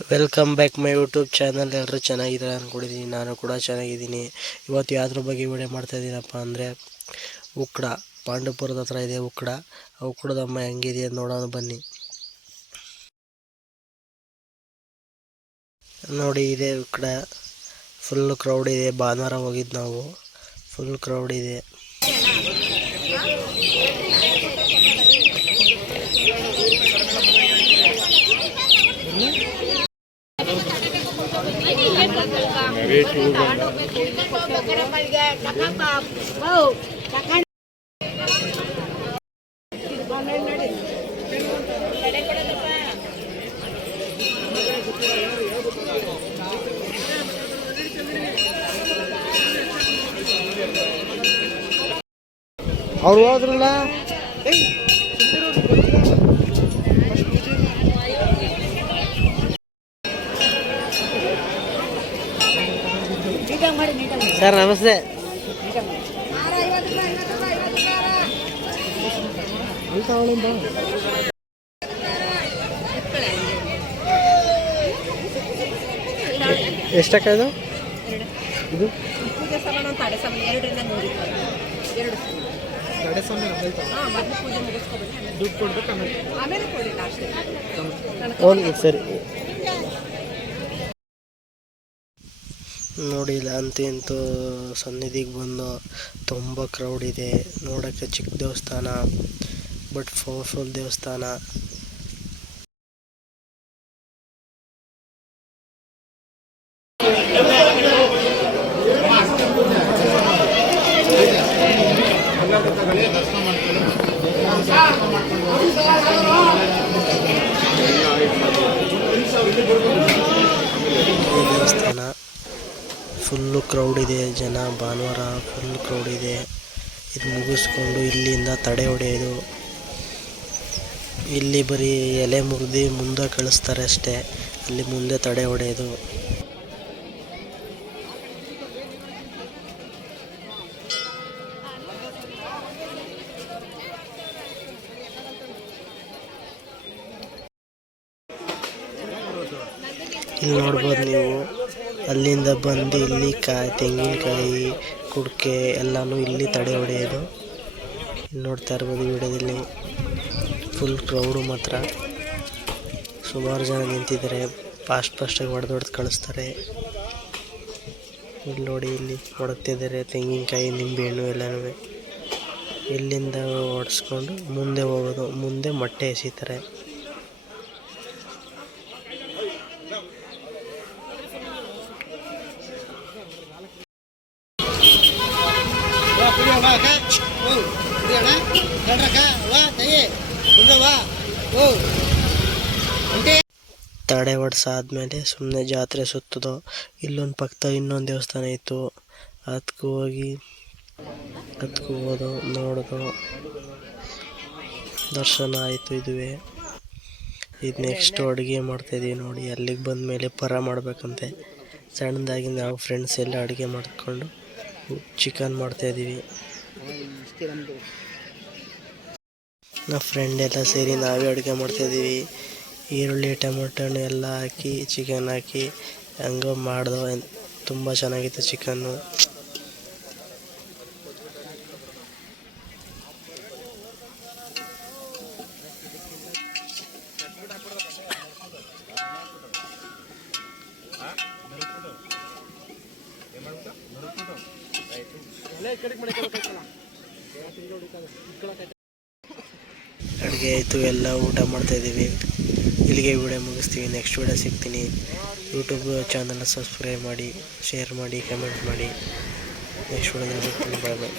Welcome back my YouTube channel. ಎಲ್ಲರೂ ಚೆನ್ನಾಗಿದ್ದಾರೆ ಅಂದ್ಕೊಂಡಿದ್ದೀನಿ. ನಾನು ಕೂಡ ಚೆನ್ನಾಗಿದ್ದೀನಿ. ಇವತ್ತು ಯಾವ್ದ್ರ ಬಗ್ಗೆ ವಿಡಿಯೋ ಮಾಡ್ತಾಯಿದ್ದೀನಪ್ಪ ಅಂದರೆ, ಉಕ್ಕಡ ಪಾಂಡವಪುರದ ಹತ್ರ ಇದೆ ಉಕ್ಕಡ. ಆ ಉಕ್ಕಡದಮ್ಮ ಹೆಂಗಿದೆ ನೋಡೋಣ ಬನ್ನಿ. ನೋಡಿ, ಇದೆ ಉಕ್ಕಡ. ಫುಲ್ ಕ್ರೌಡ್ ಇದೆ. ಭಾನುವಾರ ಹೋಗಿದ್ದು ನಾವು. ಫುಲ್ ಕ್ರೌಡ್ ಇದೆ. ಅವ್ರು ಹೋದ್ರಲ್ಲ, ಸರ್ ನಮಸ್ತೆ. ಎಷ್ಟಕ್ಕ ಇದು? ಇದು ಸರಿ. ನೋಡಿಲ್ಲ ಅಂತೂ ಇಂತೂ ಸನ್ನಿಧಿಗೆ ಬಂದು ತುಂಬ ಕ್ರೌಡ್ ಇದೆ. ನೋಡೋಕ್ಕೆ ಚಿಕ್ಕ ದೇವಸ್ಥಾನ, ಬಟ್ ಪವರ್ಫುಲ್ ದೇವಸ್ಥಾನ. ದೇವಸ್ಥಾನ ಫುಲ್ಲು ಕ್ರೌಡ್ ಇದೆ. ಜನ ಭಾನುವಾರ ಫುಲ್ ಕ್ರೌಡ್ ಇದೆ. ಇದು ಮುಗಿಸ್ಕೊಂಡು ಇಲ್ಲಿಂದ ತಡೆ ಹೊಡೆಯೋದು. ಇಲ್ಲಿ ಬರೀ ಎಲೆ ಮುರಿದು ಮುಂದೆ ಕಳಿಸ್ತಾರೆ ಅಷ್ಟೇ. ಅಲ್ಲಿ ಮುಂದೆ ತಡೆ ಹೊಡೆಯೋದು. ಇಲ್ಲಿ ನೋಡ್ಬೋದು ನೀವು. ಅಲ್ಲಿಂದ ಬಂದು ಇಲ್ಲಿ ತೆಂಗಿನಕಾಯಿ ಕುಡಿಕೆ ಎಲ್ಲನೂ ಇಲ್ಲಿ ತಡೆ ಹೊಡೆಯೋದು. ಇಲ್ಲಿ ನೋಡ್ತಾ ಇರ್ಬೋದು ವಿಡಿಯೋದಲ್ಲಿ. ಫುಲ್ ಕ್ರೌಡು ಮಾತ್ರ. ಸುಮಾರು ಜನ ನಿಂತಿದ್ದಾರೆ. ಫಾಸ್ಟಾಗಿ ಹೊಡೆದು ಕಳಿಸ್ತಾರೆ. ಇಲ್ಲಿ ನೋಡಿ, ಇಲ್ಲಿ ಹೊಡ್ತಿದ್ದಾರೆ ತೆಂಗಿನಕಾಯಿ, ನಿಂಬೆಹಣ್ಣು ಎಲ್ಲನೂ. ಇಲ್ಲಿಂದ ಹೊಡೆಸ್ಕೊಂಡು ಮುಂದೆ ಹೋಗೋದು. ಮುಂದೆ ಮೊಟ್ಟೆ ಎಸಿತಾರೆ. ತಡೆ ಹೊಡ್ಸಾದ್ಮೇಲೆ ಸುಮ್ಮನೆ ಜಾತ್ರೆ ಸುತ್ತೋದು. ಇಲ್ಲೊಂದು ಪಕ್ಕದಲ್ಲಿ ಇನ್ನೊಂದು ದೇವಸ್ಥಾನ ಇತ್ತು. ಅದಕ್ಕೂ ಹೋದು, ನೋಡೋದು, ದರ್ಶನ ಆಯಿತು. ಇದು ನೆಕ್ಸ್ಟ್ ಅಡುಗೆ ಮಾಡ್ತಾಯಿದ್ದೀವಿ ನೋಡಿ. ಅಲ್ಲಿಗೆ ಬಂದಮೇಲೆ ಪರ ಮಾಡಬೇಕಂತೆ. ಸಣ್ಣದಾಗಿ ನಾವು ಫ್ರೆಂಡ್ಸ್ ಎಲ್ಲ ಅಡುಗೆ ಮಾಡಿಕೊಂಡು ಚಿಕನ್ ಮಾಡ್ತಾಯಿದ್ದೀವಿ. ನಾವು ಫ್ರೆಂಡ್ ಎಲ್ಲ ಸೇರಿ ನಾವೇ ಅಡುಗೆ ಮಾಡ್ತಾಯಿದ್ದೀವಿ. ಈರುಳ್ಳಿ ಟೊಮೆಟೊ ಎಲ್ಲ ಹಾಕಿ ಚಿಕನ್ ಹಾಕಿ ಹಂಗೆ ಮಾಡ್ದೋ. ತುಂಬ ಚೆನ್ನಾಗಿತ್ತು ಚಿಕನ್ನು. ಅಡುಗೆ ಆಯಿತು, ಎಲ್ಲ ಊಟ ಮಾಡ್ತಾಯಿದ್ದೀವಿ. ಇಲ್ಲಿಗೆ ವಿಡಿಯೋ ಮುಗಿಸ್ತೀವಿ. ನೆಕ್ಸ್ಟ್ ವಿಡಿಯೋ ಸಿಗ್ತೀನಿ. ಯೂಟ್ಯೂಬ್ ಚಾನಲ್ನ ಸಬ್ಸ್ಕ್ರೈಬ್ ಮಾಡಿ, ಶೇರ್ ಮಾಡಿ, ಕಮೆಂಟ್ ಮಾಡಿ. ನೆಕ್ಸ್ಟ್ ವಿಡಿಯೋದಲ್ಲಿ ಸಿಗ್ತೀನಿ. ಬಾಯ್ ಬಾಯ್.